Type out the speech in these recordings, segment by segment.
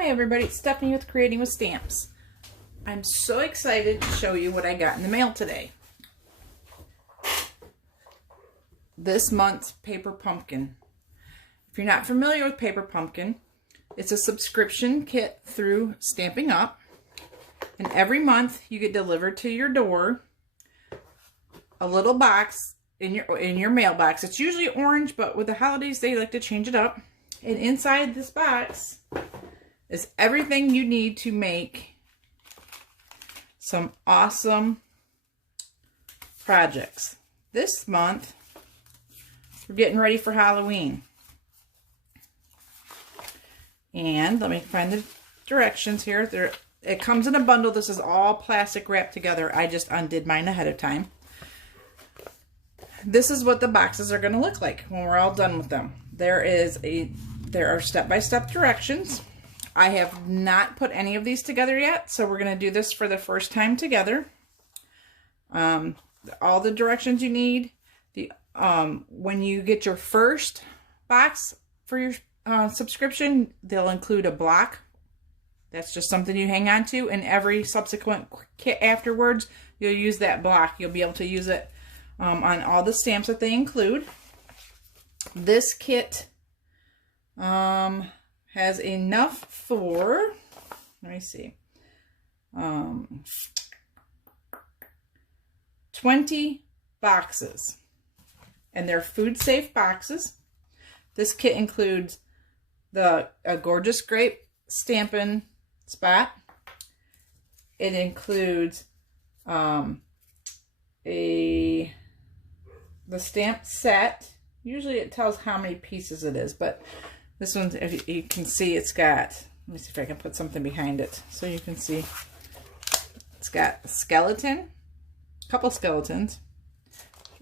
Hi everybody, it's Stephanie with Creating with Stamps. I'm so excited to show you what I got in the mail today. This month's Paper Pumpkin. If you're not familiar with Paper Pumpkin, it's a subscription kit through Stampin' Up! And every month you get delivered to your door a little box in your mailbox. It's usually orange, but with the holidays they like to change it up. And inside this box is everything you need to make some awesome projects. This month, we're getting ready for Halloween. And let me find the directions here. It comes in a bundle. This is all plastic wrapped together. I just undid mine ahead of time. This is what the boxes are going to look like when we're all done with them. There are step-by-step directions. I have not put any of these together yet, so we're going to do this for the first time together. All the directions you need. When you get your first box for your subscription, they'll include a block. That's just something you hang on to, and every subsequent kit afterwards, you'll use that block. You'll be able to use it on all the stamps that they include. This kit has enough for, let me see, 20 boxes. And they're food safe boxes. This kit includes a gorgeous grape stamping spot. It includes the stamp set. Usually it tells how many pieces it is, but this one, if you can see, it's got, let me see if I can put something behind it so you can see. It's got a skeleton, a couple skeletons,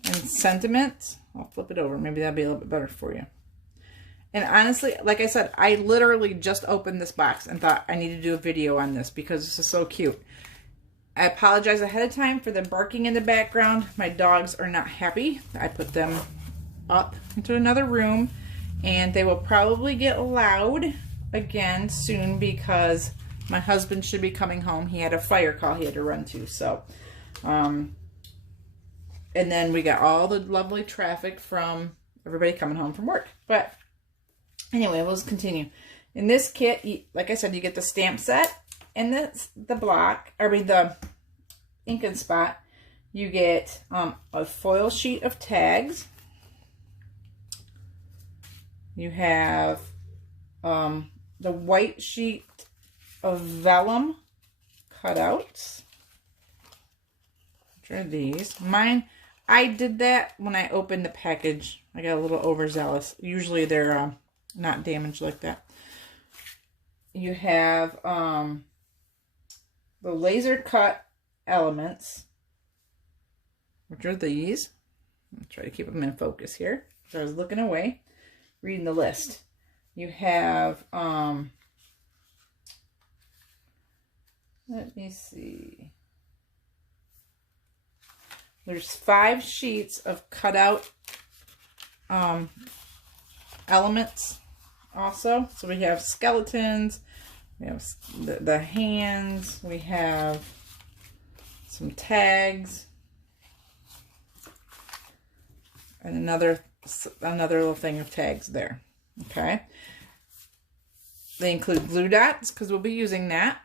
and sentiment. I'll flip it over. Maybe that'll be a little bit better for you. And honestly, like I said, I literally just opened this box and thought I need to do a video on this because this is so cute. I apologize ahead of time for the barking in the background. My dogs are not happy. I put them up into another room, and they will probably get loud again soon because my husband should be coming home. He had a fire call he had to run to. So, and then we got all the lovely traffic from everybody coming home from work. But anyway, we'll just continue. In this kit, like I said, you get the stamp set and the block, the ink and spot. You get a foil sheet of tags. You have the white sheet of vellum cutouts. Which are these? Mine, I did that when I opened the package. I got a little overzealous. Usually they're not damaged like that. You have the laser cut elements, which are these. I'll try to keep them in focus here. So I was looking away, reading the list. You have, let me see. There's 5 sheets of cutout elements also. So we have skeletons, we have the hands, we have some tags, and another little thing of tags there. Okay. They include glue dots because we'll be using that.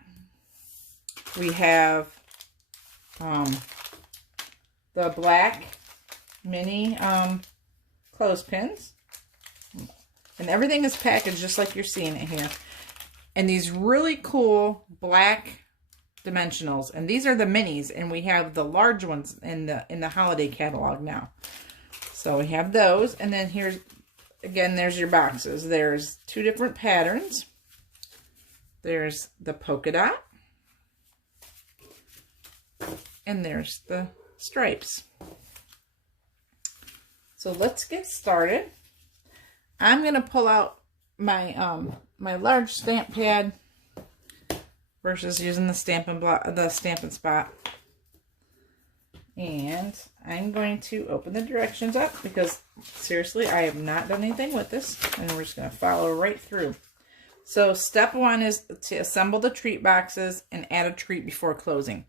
We have the black mini clothespins. And everything is packaged just like you're seeing it here. And these really cool black dimensionals. And these are the minis, and we have the large ones in the holiday catalog now. So we have those, and then here's, again, there's your boxes. There's 2 different patterns. There's the polka dot, and there's the stripes. So let's get started. I'm gonna pull out my my large stamp pad versus using the Stampin' Spot. And I'm going to open the directions up because seriously, I have not done anything with this, and we're just going to follow right through. So step 1 is to assemble the treat boxes and add a treat before closing.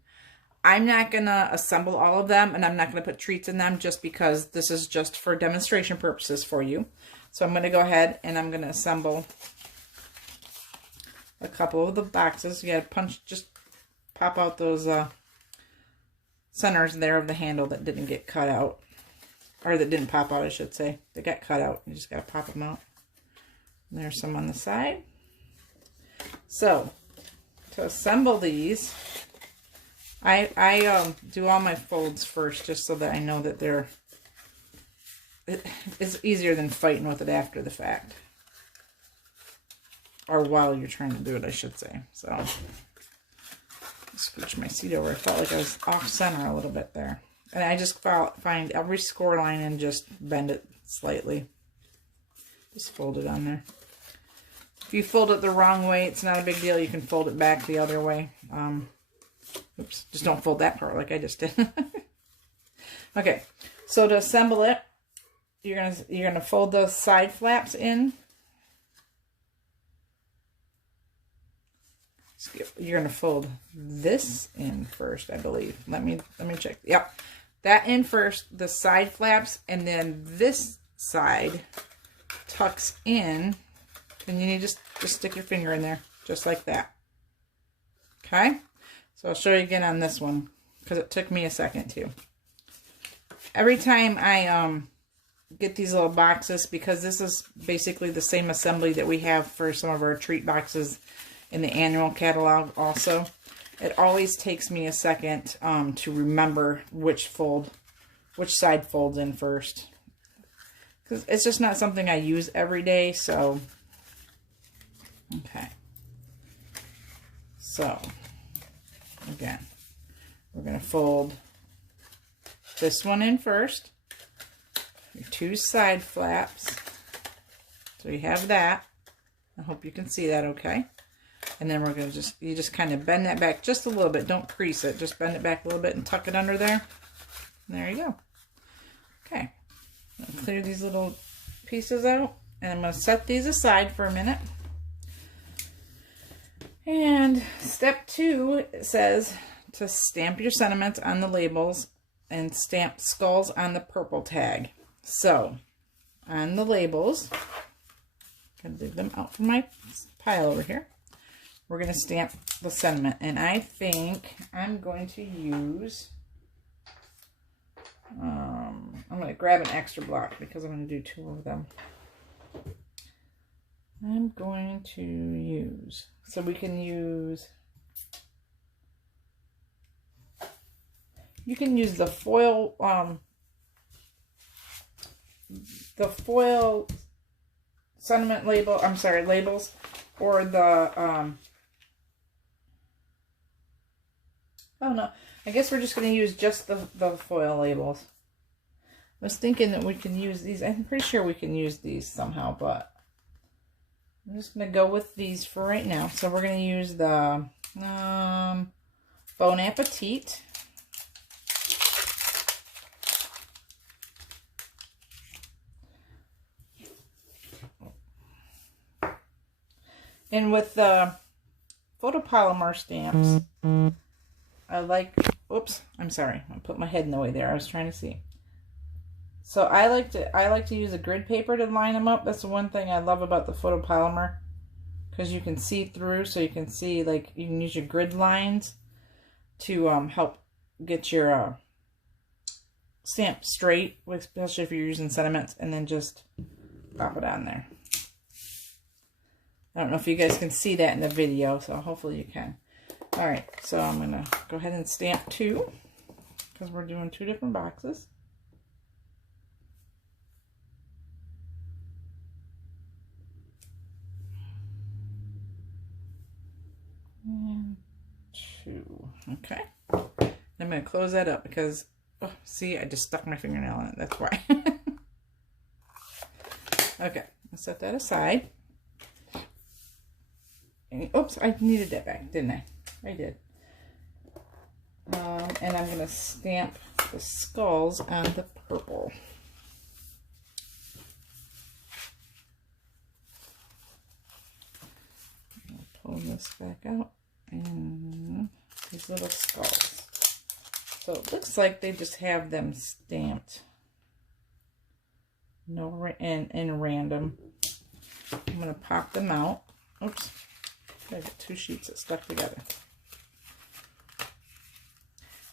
I'm not going to assemble all of them, and I'm not going to put treats in them just because this is just for demonstration purposes for you. So I'm going to go ahead and I'm going to assemble a couple of the boxes. You got to punch, just pop out those centers there of the handle that didn't get cut out. Or that didn't pop out, I should say. They got cut out. You just got to pop them out. And there's some on the side. So, to assemble these, I do all my folds first just so that I know that it's easier than fighting with it after the fact. Or while you're trying to do it, I should say. So, scooch my seat over. I felt like I was off center a little bit there. And I just find every score line and just bend it slightly. Just fold it on there. If you fold it the wrong way, it's not a big deal. You can fold it back the other way. Oops, just don't fold that part like I just did. Okay, so to assemble it, you're gonna fold those side flaps in. You're gonna fold this in first, I believe. Let me check. Yep. That in first, the side flaps, and then this side tucks in, and you need to just stick your finger in there, just like that. Okay? So I'll show you again on this one, because it took me a second too. Every time I get these little boxes, because this is basically the same assembly that we have for some of our treat boxes in the annual catalog also, it always takes me a second to remember which side folds in first. Because it's just not something I use every day, so. Okay. So, again, we're going to fold this one in first. Your 2 side flaps. So you have that. I hope you can see that okay. And then we're going to you just kind of bend that back just a little bit. Don't crease it. Just bend it back a little bit and tuck it under there. And there you go. Okay. I'll clear these little pieces out. And I'm going to set these aside for a minute. And step 2 says to stamp your sentiments on the labels and stamp skulls on the purple tag. So, on the labels, I'm going to leave them out from my pile over here. We're going to stamp the sentiment, and I think I'm going to use, I'm going to grab an extra block because I'm going to do 2 of them. I'm going to use, so we can use, you can use the foil sentiment label, labels, or the, oh no, I guess we're just going to use just the foil labels. I was thinking that we can use these. I'm pretty sure we can use these somehow, but I'm just going to go with these for right now. So we're going to use the Bon Appetit. And with the photopolymer stamps, I like, oops, I'm sorry. I put my head in the way there. I was trying to see. So I like to use a grid paper to line them up. That's the one thing I love about the photopolymer, because you can see through, so you can see, like, you can use your grid lines to help get your stamp straight, especially if you're using sentiments, and then just pop it on there. I don't know if you guys can see that in the video, so hopefully you can. Alright, so I'm going to go ahead and stamp 2, because we're doing 2 different boxes. And 2. Okay. I'm going to close that up because, oh, see, I just stuck my fingernail in it. That's why. Okay, I'll set that aside. And, oops, I needed that back, didn't I? I did. And I'm going to stamp the skulls on the purple. this back out, and these little skulls. So it looks like they just have them stamped. No, in random. I'm going to pop them out. Oops. I got two sheets that stuck together.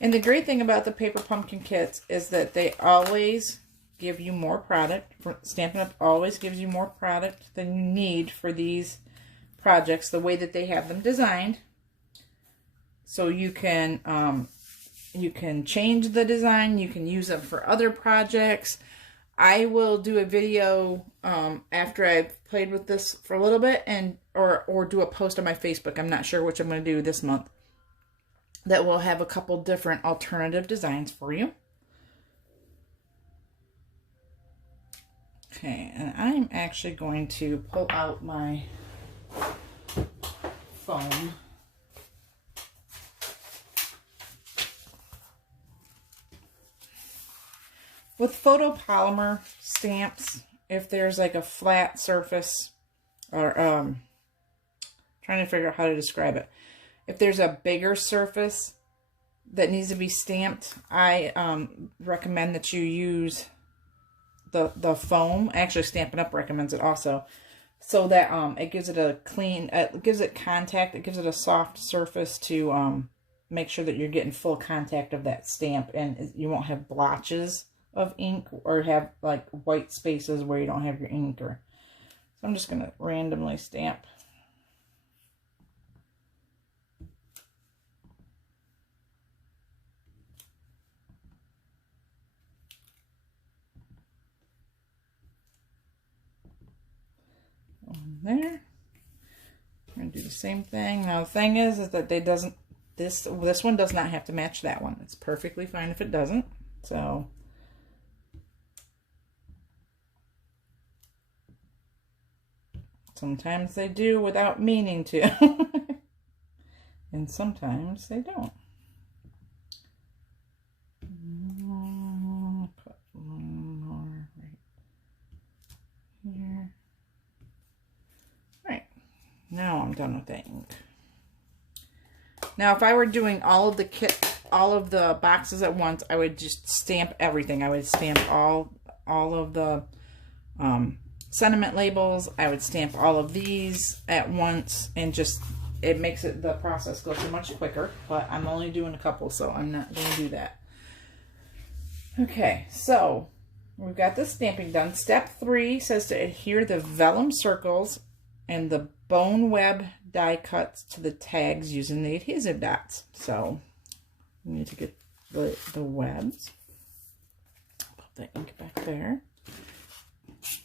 And the great thing about the paper pumpkin kits is that they always give you more product. Stampin' Up! Always gives you more product than you need for these projects, the way that they have them designed. So you can change the design, you can use them for other projects. I will do a video after I've played with this for a little bit, and or do a post on my Facebook. I'm not sure which I'm going to do this month. That will have a couple different alternative designs for you. Okay, and I'm actually going to pull out my foam. With photopolymer stamps, if there's like a flat surface, or trying to figure out how to describe it. If there's a bigger surface that needs to be stamped, I recommend that you use the foam. Actually, Stampin' Up! Recommends it also, so that it gives it a clean, it gives it contact, it gives it a soft surface to make sure that you're getting full contact of that stamp, and you won't have blotches of ink or have like white spaces where you don't have your ink. Or so I'm just going to randomly stamp. There. I'm going to do the same thing. Now the thing is that they doesn't, this one does not have to match that one. It's perfectly fine if it doesn't. So sometimes they do without meaning to. And sometimes they don't. Put one more right here. Right. Now I'm done with the ink. Now if I were doing all of the boxes at once, I would just stamp everything. I would stamp all of the sentiment labels. I would stamp all of these at once, and just, it makes the process go so much quicker. But I'm only doing a couple, so I'm not going to do that. Okay, so we've got the stamping done. Step 3 says to adhere the vellum circles and the bone web die cuts to the tags using the adhesive dots. So we need to get the webs. Put the ink back there.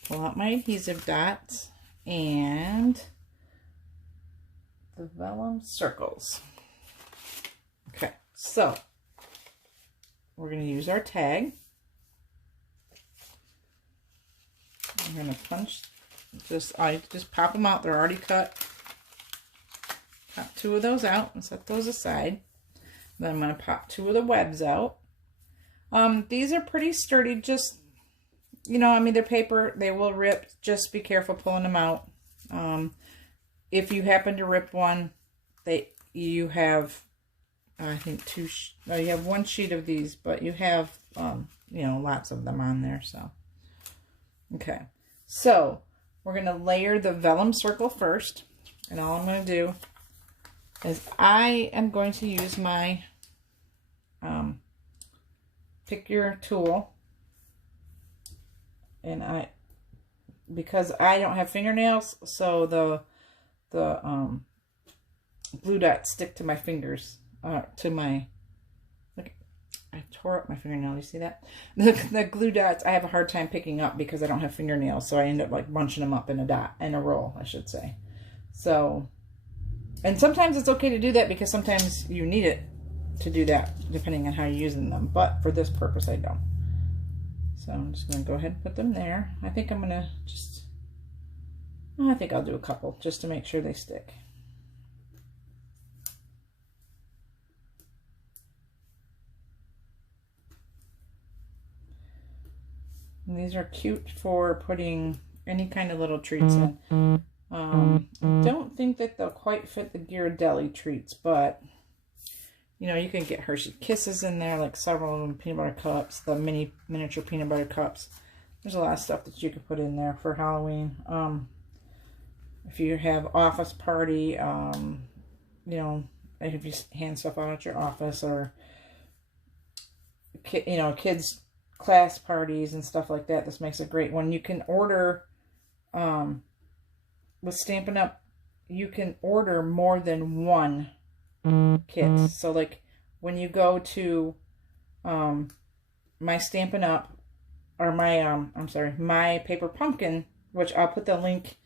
Pull out my adhesive dots and the vellum circles. Okay, so we're going to use our tag. I'm going to punch, I just pop them out. They're already cut. Pop 2 of those out and set those aside. Then I'm going to pop 2 of the webs out. These are pretty sturdy. Just, you know, I mean, they're paper. They will rip. Just be careful pulling them out. If you happen to rip one, you have, I think you have 1 sheet of these, but you have, you know, lots of them on there. So, okay. So we're going to layer the vellum circle first. And all I'm going to do is I am going to use my pick your tool, and because I don't have fingernails, so the glue dots stick to my fingers, look, I tore up my fingernail. You see that? The glue dots I have a hard time picking up because I don't have fingernails, so I end up like bunching them up in a roll, I should say. So, and sometimes it's okay to do that because sometimes you need it to do that depending on how you're using them. But for this purpose, I don't. So I'm just going to go ahead and put them there. I think I'm going to I think I'll do a couple just to make sure they stick. And these are cute for putting any kind of little treats in. I don't think that they'll quite fit the Ghirardelli treats, but you know, you can get Hershey Kisses in there, like several of them, peanut butter cups, the miniature peanut butter cups. There's a lot of stuff that you could put in there for Halloween. If you have office party, you know, if you hand stuff out at your office, or you know, kids' class parties and stuff like that, this makes a great one. You can order, with Stampin' Up, you can order more than one kit. So like when you go to my Stampin' Up, or my I'm sorry, my Paper Pumpkin, which I'll put the link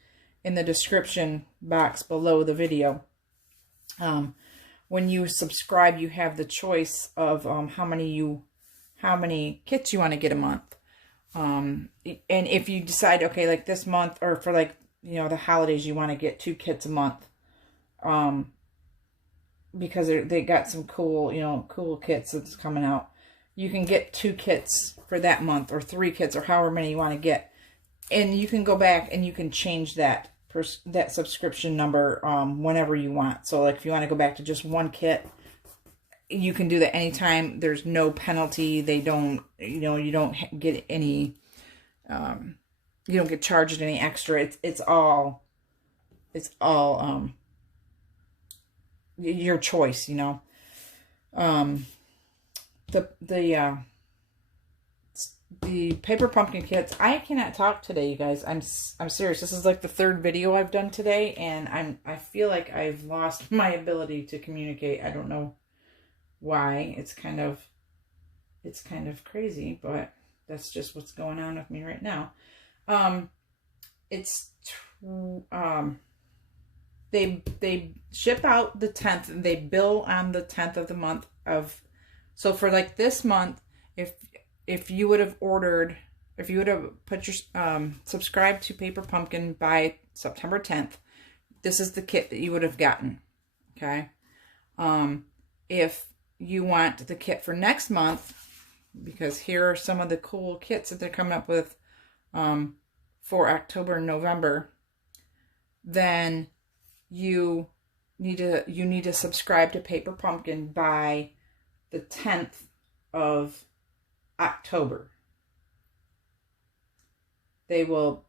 in the description box below the video. When you subscribe, you have the choice of how many kits you want to get a month. And if you decide, okay, like this month, or for like, you know, the holidays, you want to get 2 kits a month, because they got some cool, you know, cool kits that's coming out. You can get 2 kits for that month, or 3 kits, or however many you want to get. And you can go back and you can change that subscription number whenever you want. So like if you want to go back to just 1 kit, you can do that anytime. There's no penalty. They don't, you know, you don't get any, you don't get charged any extra. It's all your choice, you know. The Paper Pumpkin kits, I cannot talk today, you guys. I'm serious. This is like the 3rd video I've done today, and I feel like I've lost my ability to communicate. I don't know why. It's kind of crazy, but that's just what's going on with me right now. They ship out the 10th, and they bill on the 10th of the month of, so for like this month, if you would have ordered, if you would have put your, subscribed to Paper Pumpkin by September 10th, this is the kit that you would have gotten, okay? If you want the kit for next month, because here are some of the cool kits that they're coming up with for October and November, then you need to subscribe to Paper Pumpkin by the 10th of October. They will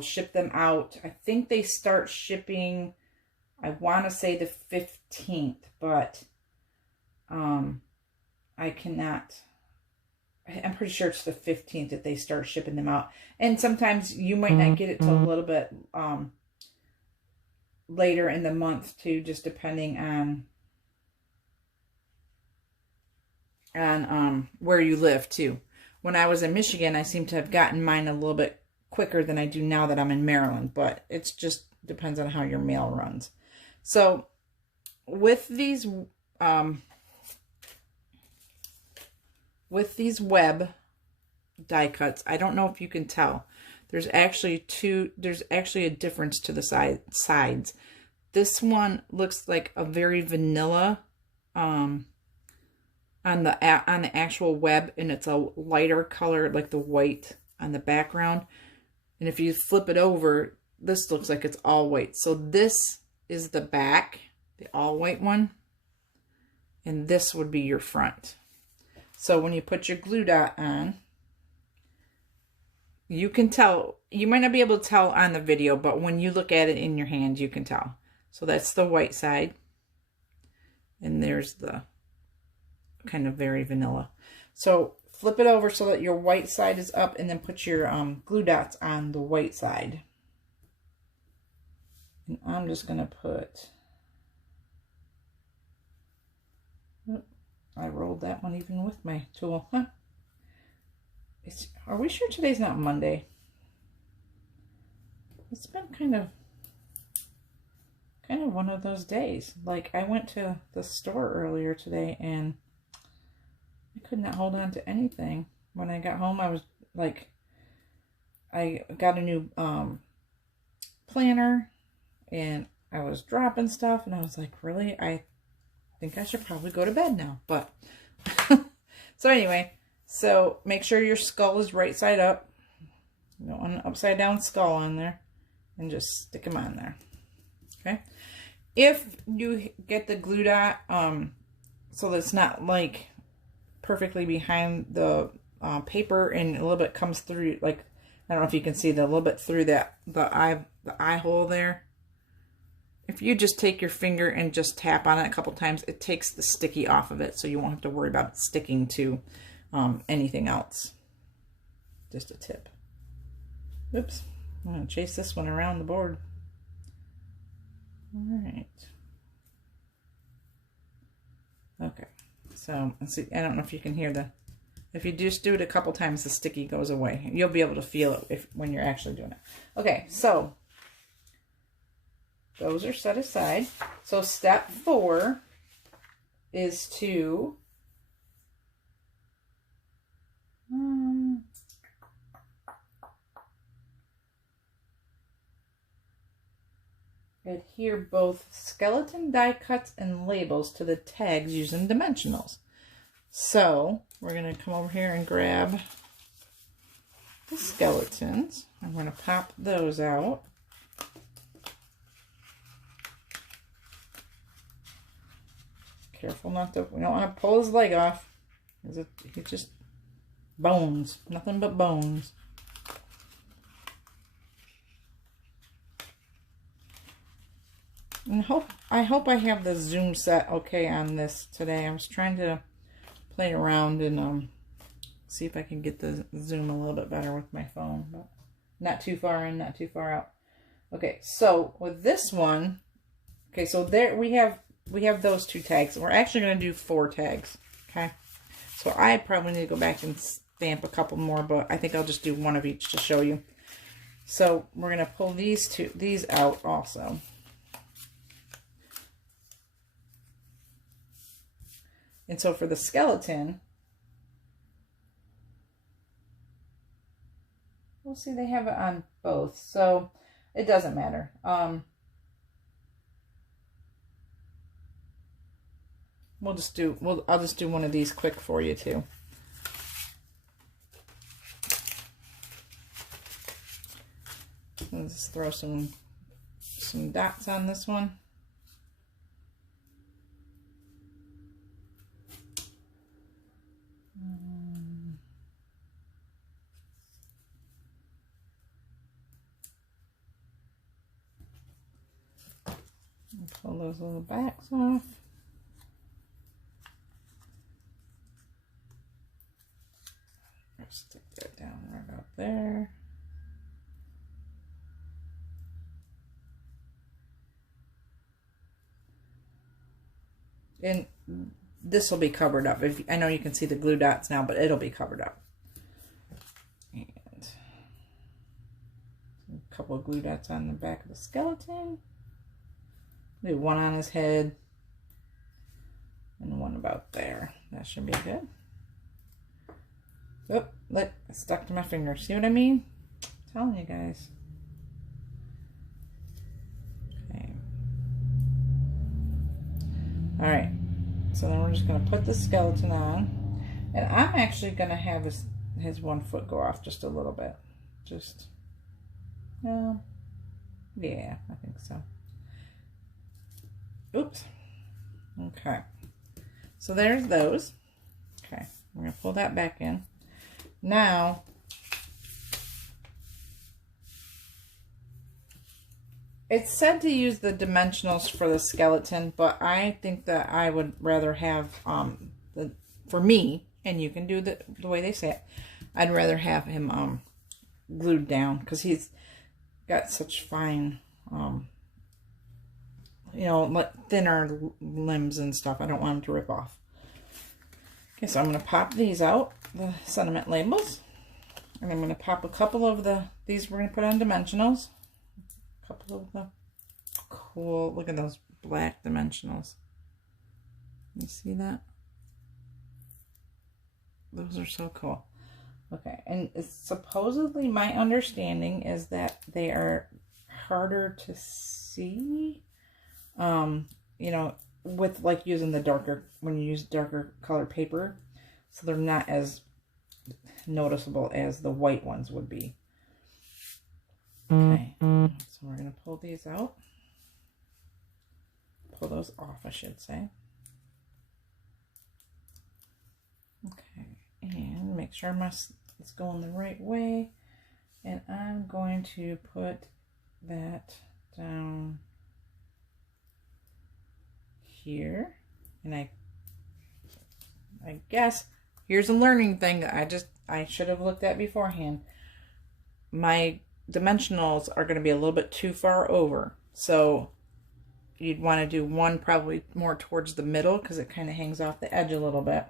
ship them out. I think they start shipping, I want to say the 15th, but I'm pretty sure it's the 15th that they start shipping them out. And sometimes you might not get it till a little bit later in the month too, just depending on where you live too. When I was in Michigan, I seem to have gotten mine a little bit quicker than I do now that I'm in Maryland, but it's just depends on how your mail runs. So with these web die cuts, I don't know if you can tell, there's actually a difference to the sides. This one looks like a very vanilla on the actual web, and it's a lighter color, like the white on the background. And if you flip it over, this looks like it's all white. So this is the back, the all white one, and this would be your front. So when you put your glue dot on, you can tell. You might not be able to tell on the video, but when you look at it in your hand, you can tell. So that's the white side, and there's the kind of very vanilla. So flip it over so that your white side is up, and then put your glue dots on the white side. And I'm just going to put, I rolled that one even with my tool. Huh? Are we sure today's not Monday? It's been kind of one of those days. Like, I went to the store earlier today and I could not hold on to anything. When I got home, I was like, I got a new planner, and I was dropping stuff, and I was like, really? I think I should probably go to bed now. But so anyway, so make sure your skull is right side up. You don't want an upside down skull on there. and just stick them on there. Okay. If you get the glue dot, so that it's not like perfectly behind the paper and a little bit comes through, like, I don't know if you can see the little bit through that, the eye hole there. If you just take your finger and just tap on it a couple times, it takes the sticky off of it, so you won't have to worry about it sticking to anything else. Just a tip. Oops. I'm going to chase this one around the board. All right. Okay. So, let's see. I don't know if you can hear the... If you just do it a couple times, the sticky goes away. You'll be able to feel it when you're actually doing it. Okay, so those are set aside. So step 4 is to adhere both skeleton die cuts and labels to the tags using dimensionals. So we're going to come over here and grab the skeletons. I'm going to pop those out. Careful not to, we don't want to pull his leg off. It's just bones, nothing but bones. And I hope I have the zoom set okay on this today. I was trying to play around and see if I can get the zoom a little bit better with my phone, but not too far in, not too far out. Okay, so with this one, okay, so there we have those 2 tags. We're actually going to do 4 tags. Okay, so I probably need to go back and stamp a couple more, but I think I'll just do 1 of each to show you. So we're going to pull these out also. And so for the skeleton, we'll see they have it on both, so it doesn't matter. I'll just do 1 of these quick for you too. Let's just throw some dots on this one. Pull those little backs off. Stick that down right about there. And this will be covered up. I know you can see the glue dots now, but it'll be covered up. And a couple of glue dots on the back of the skeleton. Do 1 on his head and 1 about there. That should be good. Oh, look, it stuck to my finger. See what I mean? I'm telling you guys. Okay. All right. So then we're just going to put the skeleton on. And I'm actually going to have his 1 foot go off just a little bit. Just, yeah, I think so. Oops. Okay. So there's those. Okay. We're going to pull that back in. Now, it's said to use the dimensionals for the skeleton, but I think that I would rather have, for me, and you can do the way they say it, I'd rather have him glued down because he's got such fine, you know, thinner limbs and stuff. I don't want him to rip off. Okay, so I'm going to pop these out, the sentiment labels. And I'm going to pop a couple of these we're going to put on dimensionals. A couple of the cool, look at those black dimensionals. You see that? Those are so cool. Okay, and it's supposedly, my understanding is that they are harder to see. You know, with like using the darker, when you use darker colored paper, so they're not as noticeable as the white ones would be. Okay, so we're going to pull these out. Pull those off, I should say. Okay, and make sure it's going the right way. And I'm going to put that down here. And I guess here's a learning thing that I should have looked at beforehand. My dimensionals are going to be a little bit too far over. So you'd want to do one probably more towards the middle because it kind of hangs off the edge a little bit.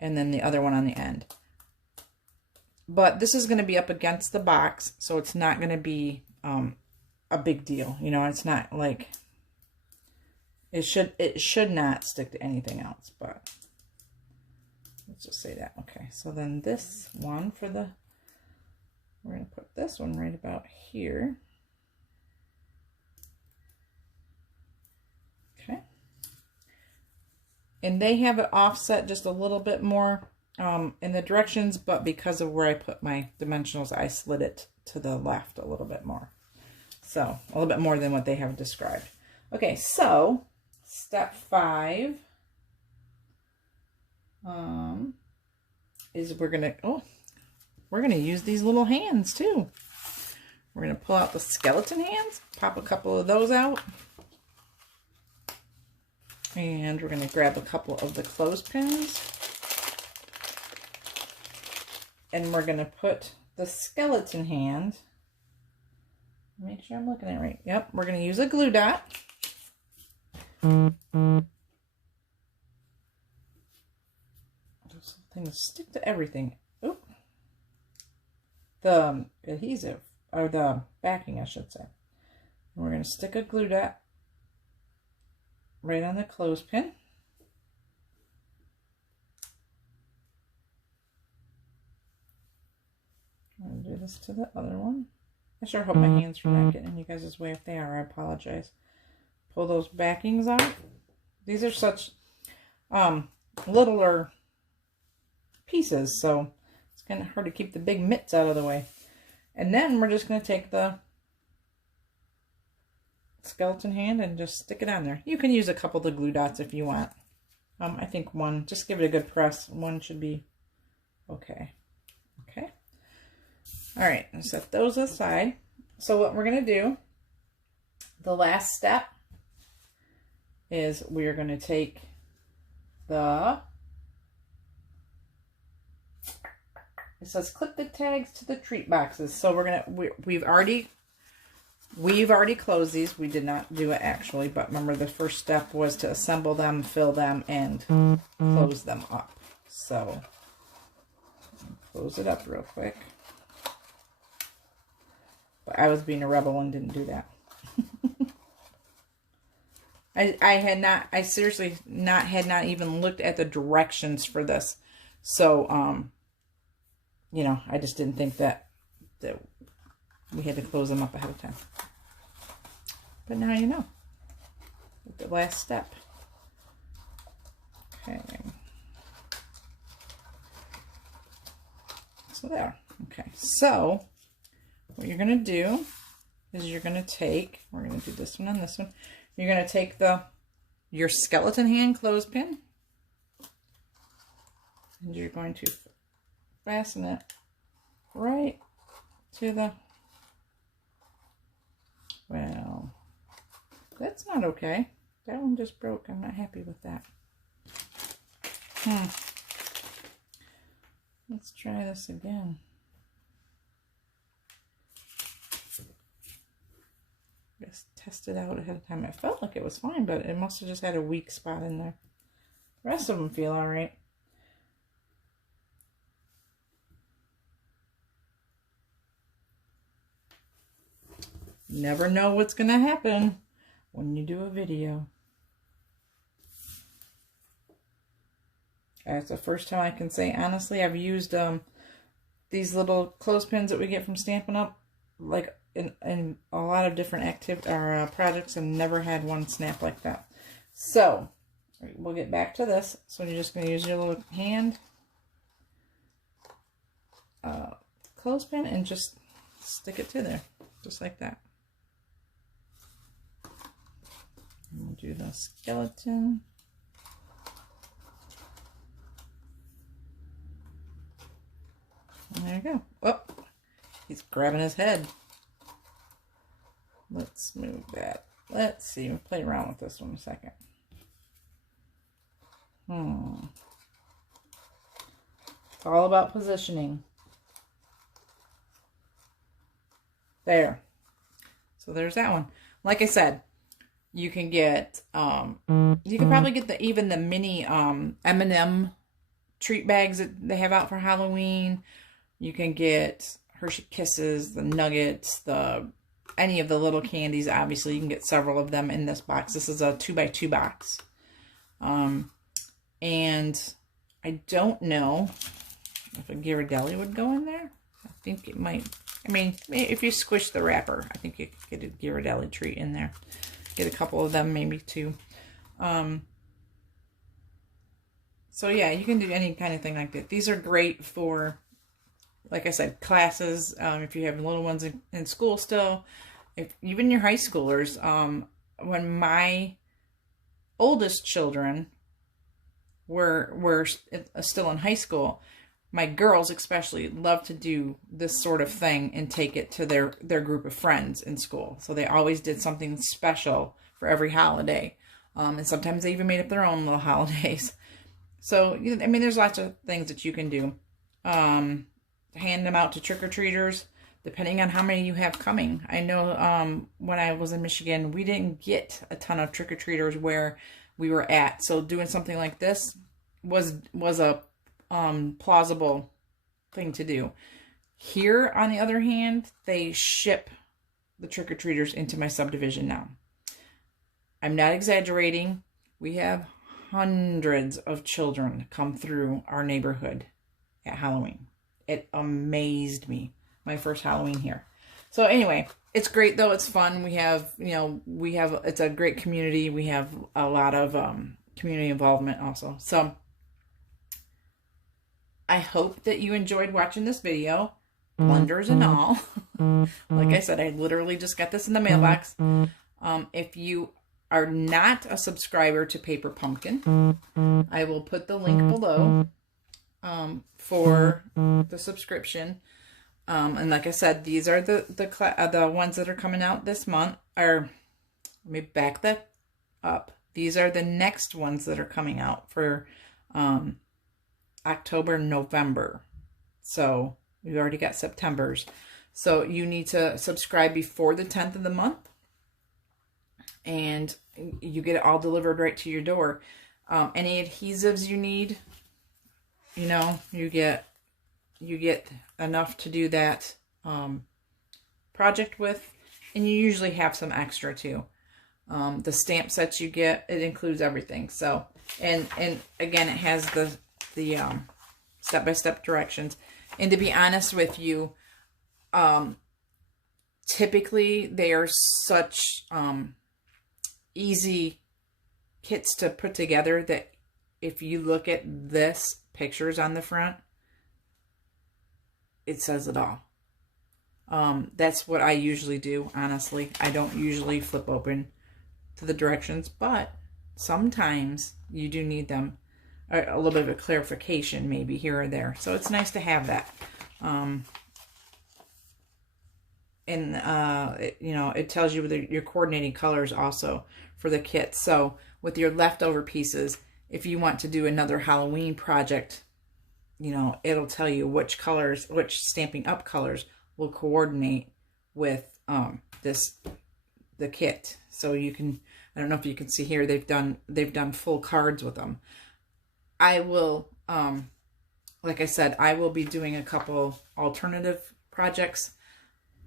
And then the other one on the end. But this is going to be up against the box, so it's not going to be a big deal. You know, it's not like it should not stick to anything else, but let's just say that. Okay, so then this one we're going to put this one right about here. Okay. And they have it offset just a little bit more in the directions, but because of where I put my dimensionals, I slid it to the left a little bit more. So a little bit more than what they have described. Okay, so step 5 is we're gonna use these little hands too. We're gonna pull out the skeleton hands, pop a couple of those out. And we're going to grab a couple of the clothespins. And we're going to put the skeleton hand. Make sure I'm looking at it right. Yep, we're going to use a glue dot. Those things stick to everything. Oop. The adhesive, or the backing, I should say. And we're going to stick a glue dot right on the clothespin. I'm going to do this to the other one. I sure hope my hands are not getting in you guys' way. If they are, I apologize. Pull those backings off. These are such littler pieces, so it's kind of hard to keep the big mitts out of the way. And then we're just going to take the skeleton hand and just stick it on there. You can use a couple of the glue dots if you want. I think one, just give it a good press. One should be okay. Okay. All right, and set those aside. So what we're going to do, the last step is we're going to take it says clip the tags to the treat boxes. So we've already closed these. We did not do it actually, but remember the first step was to assemble them, fill them, and close them up. So close it up real quick. But I was being a rebel and didn't do that. I seriously had not even looked at the directions for this. So, you know, I just didn't think that we had to close them up ahead of time. But now you know. The last step. Okay. So there. Okay. So what you're going to do is you're going to take, we're going to do this one and this one. You're going to take your skeleton hand clothespin and you're going to fasten it right to the, well, that's not okay. That one just broke. I'm not happy with that. Let's try this again. Just test it out ahead of time. It felt like it was fine, but it must have just had a weak spot in there. The rest of them feel all right. Never know what's going to happen when you do a video. That's the first time I can say, honestly, I've used these little clothespins that we get from Stampin' Up! Like in a lot of different projects and never had one snap like that. So, we'll get back to this. So you're just going to use your little hand clothespin and just stick it to there, just like that. And we'll do the skeleton. And there you go. Oh, he's grabbing his head. Let's move that. Let's see. We'll play around with this one a second. It's all about positioning. There. So there's that one. Like I said, you can get, you can probably get even the mini M&M treat bags that they have out for Halloween. You can get Hershey Kisses, the Nuggets, any of the little candies. Obviously, you can get several of them in this box. This is a 2x2 box. And I don't know if a Ghirardelli would go in there. I think it might. I mean, if you squish the wrapper, I think you could get a Ghirardelli treat in there. Get a couple of them, maybe two. So yeah, you can do any kind of thing like that. These are great for, like I said, classes. If you have little ones in school still, even your high schoolers. When my oldest children were still in high school, my girls especially love to do this sort of thing and take it to their group of friends in school. So they always did something special for every holiday. And sometimes they even made up their own little holidays. So, I mean, there's lots of things that you can do. Hand them out to trick-or-treaters, depending on how many you have coming. I know when I was in Michigan, we didn't get a ton of trick-or-treaters where we were at. So doing something like this was a plausible thing to do. Here, on the other hand, they ship the trick-or-treaters into my subdivision now. I'm not exaggerating. We have hundreds of children come through our neighborhood at Halloween. It amazed me, my first Halloween here. So anyway, it's great though. It's fun. We have, it's a great community. We have a lot of community involvement also. So I hope that you enjoyed watching this video, blenders and all. Like I said, I literally just got this in the mailbox. If you are not a subscriber to Paper Pumpkin, I will put the link below for the subscription. And like I said, these are the ones that are coming out this month. Let me back that up. These are the next ones that are coming out for October, November. So we've already got September's. So you need to subscribe before the 10th of the month, and you get it all delivered right to your door. Any adhesives you need, you get enough to do that project with, and you usually have some extra too. The stamp sets you get, it includes everything. So, and again, it has the step-by-step directions. And to be honest with you, typically they are such easy kits to put together that if you look at this pictures on the front, it says it all. That's what I usually do, honestly. I don't usually flip open to the directions, but sometimes you do need them, a little bit of a clarification maybe here or there. So it's nice to have that. It tells you your coordinating colors also for the kit. So with your leftover pieces, if you want to do another Halloween project, it'll tell you which Stampin' Up! Colors will coordinate with the kit. So you can, I don't know if you can see here, they've done full cards with them. I will, like I said, I will be doing a couple alternative projects.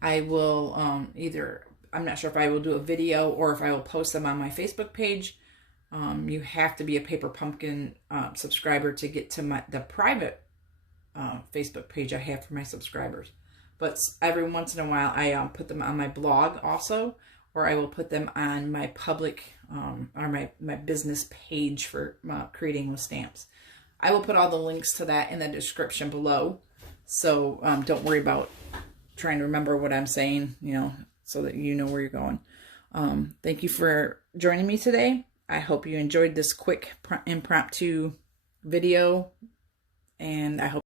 I will I'm not sure if I will do a video or if I will post them on my Facebook page. You have to be a Paper Pumpkin subscriber to get to the private Facebook page I have for my subscribers. But every once in a while, I put them on my blog also, or I will put them on my public or my business page for creating with stamps. I will put all the links to that in the description below. So don't worry about trying to remember what I'm saying, you know, so that you know where you're going. Thank you for joining me today. I hope you enjoyed this quick impromptu video, and I hope